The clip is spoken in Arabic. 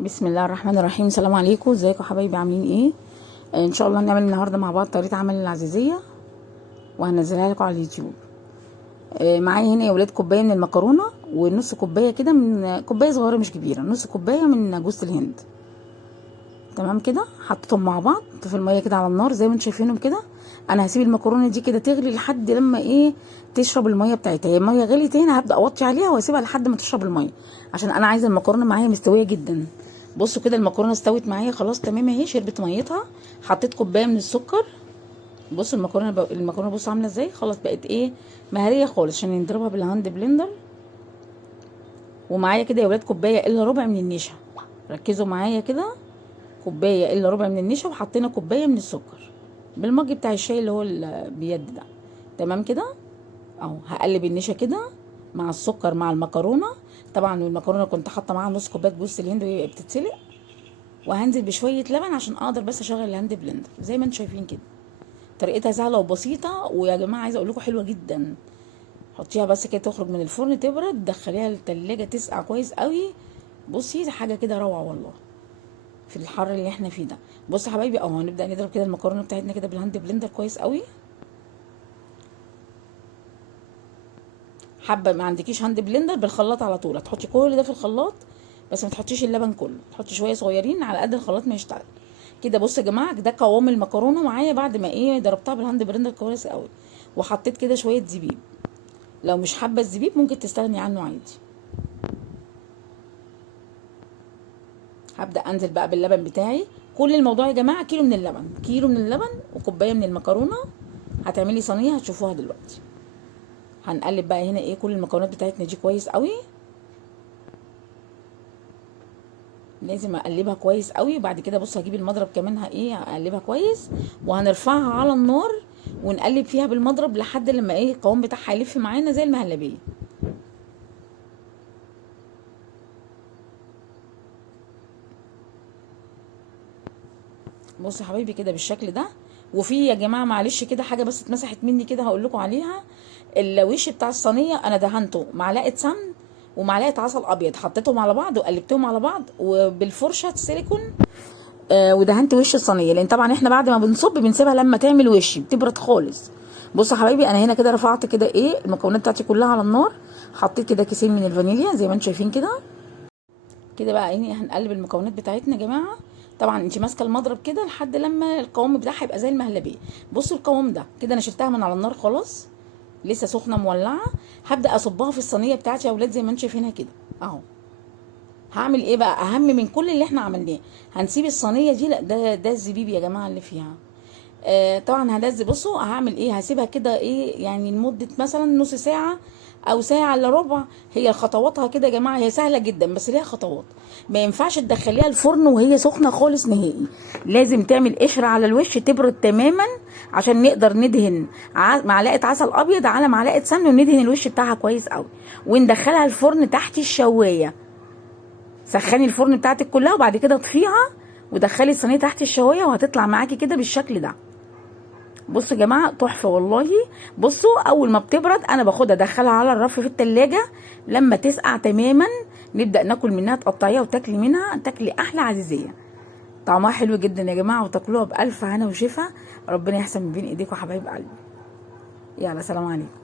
بسم الله الرحمن الرحيم. السلام عليكم، ازيكم حبايبي، عاملين ايه؟ ان شاء الله هنعمل النهارده مع بعض طريقه عمل العزيزيه وهنزلها لكم على اليوتيوب. معايا هنا يا ولاد كوبايه من المكرونه ونص كوبايه كده من كوبايه صغيره مش كبيره، نص كوبايه من جوز الهند. تمام كده، حطيتهم مع بعض في الميه كده على النار زي ما انتم شايفينهم كده. انا هسيب المكرونه دي كده تغلي لحد لما تشرب الميه بتاعتها. هي الميه غليت هنا هبدا اوطي عليها واسيبها لحد ما تشرب الميه، عشان انا عايزه المكرونه معايا مستويه جدا. بصوا كده المكرونه استوت معايا خلاص تمام اهي، شربت ميتها. حطيت كوبايه من السكر. بصوا المكرونه بصوا عامله ازاي، خلاص بقت مهريه خالص عشان نضربها بالهاند بلندر. ومعايا كده يا ولاد كوبايه الا ربع من النشا. ركزوا معايا كده، كوبايه الا ربع من النشا، وحطينا كوبايه من السكر بالمج بتاع الشاي اللي هو بيد ده. تمام كده اهو. هقلب النشا كده مع السكر مع المكرونه. طبعا المكرونه كنت حاطه معاها نص كوبايه جوز الهند وهي بتتسلق، وهنزل بشويه لبن عشان اقدر بس اشغل الهاند بلندر زي ما انتم شايفين كده. طريقتها سهله وبسيطه، ويا جماعه عايزه اقول لكم حلوه جدا. حطيها بس كده تخرج من الفرن تبرد، دخليها التلاجة تسقع كويس قوي. بصي حاجه كده روعه والله في الحر اللي احنا فيه ده. بصوا يا حبايبي اهو، هنبدا نضرب كده المكرونه بتاعتنا كده بالهاند بلندر كويس قوي. حابه ما عندكيش هاند بلندر، بالخلاط على طول هتحطي كل ده في الخلاط، بس ما تحطيش اللبن كله، تحطي شويه صغيرين على قد الخلاط ما يشتغل كده. بصوا يا جماعه ده قوام المكرونه معايا بعد ما ضربتها بالهاند بلندر كويس قوي. وحطيت كده شويه زبيب، لو مش حابه الزبيب ممكن تستغني عنه عادي. هبدا انزل بقى باللبن بتاعي. كل الموضوع يا جماعه كيلو من اللبن، كيلو من اللبن وكوبايه من المكرونه. هتعملي صينيه هتشوفوها دلوقتي. هنقلب بقى هنا كل المكونات بتاعتنا دي كويس قوي. لازم اقلبها كويس قوي. وبعد كده بص هجيب المضرب كمان هقلبها كويس، وهنرفعها على النار ونقلب فيها بالمضرب لحد لما القوام بتاعها يلف معانا زي المهلبيه. بصوا يا حبايبي كده بالشكل ده. وفي يا جماعه معلش كده حاجه بس اتمسحت مني كده هقول لكم عليها. الوش بتاع الصينيه انا دهنته معلقه سمن ومعلقه عسل ابيض، حطيتهم على بعض وقلبتهم على بعض وبالفرشه السيليكون. ودهنت وش الصينيه، لان طبعا احنا بعد ما بنصب بنسيبها لما تعمل وش بتبرد خالص. بصوا يا حبايبي انا هنا كده رفعت كده المكونات بتاعتي كلها على النار. حطيت كده كيسين من الفانيليا زي ما انتم شايفين كده. كده بقى هنقلب المكونات بتاعتنا يا جماعه. طبعا انت ماسكه المضرب كده لحد لما القوام بتاعها يبقى زي المهلبيه. بصوا القوام ده كده انا شلتها من على النار خلاص، لسه سخنه مولعه. هبدا اصبها في الصينيه بتاعتي يا اولاد زي ما انتم شايفينها كده اهو. هعمل بقى اهم من كل اللي احنا عملناه، هنسيب الصينيه دي. لا ده الزبيب يا جماعه اللي فيها. طبعا هنزل. بصوا هعمل هسيبها كده يعني لمده مثلا نص ساعه او ساعه الا ربع. هي خطواتها كده يا جماعه، هي سهله جدا بس ليها خطوات. ما ينفعش تدخليها الفرن وهي سخنه خالص نهائي، لازم تعمل قشره على الوش تبرد تماما عشان نقدر ندهن معلقه عسل ابيض على معلقه سمن وندهن الوش بتاعها كويس قوي. وندخلها الفرن تحت الشوايه. سخني الفرن بتاعتك كلها وبعد كده اطفيها ودخلي الصينيه تحت الشوايه وهتطلع معاكي كده بالشكل ده. بصوا يا جماعه تحفه والله. بصوا اول ما بتبرد انا باخدها ادخلها على الرف في التلاجة. لما تسقع تماما نبدا ناكل منها، تقطعيها وتاكلي منها، تاكلي احلى عزيزيه. طعمها حلو جدا يا جماعه، وتاكلوها بالف هنا وشفا. ربنا يحسن من بين ايديكم يا حبايب قلبي. يلا سلام عليكم.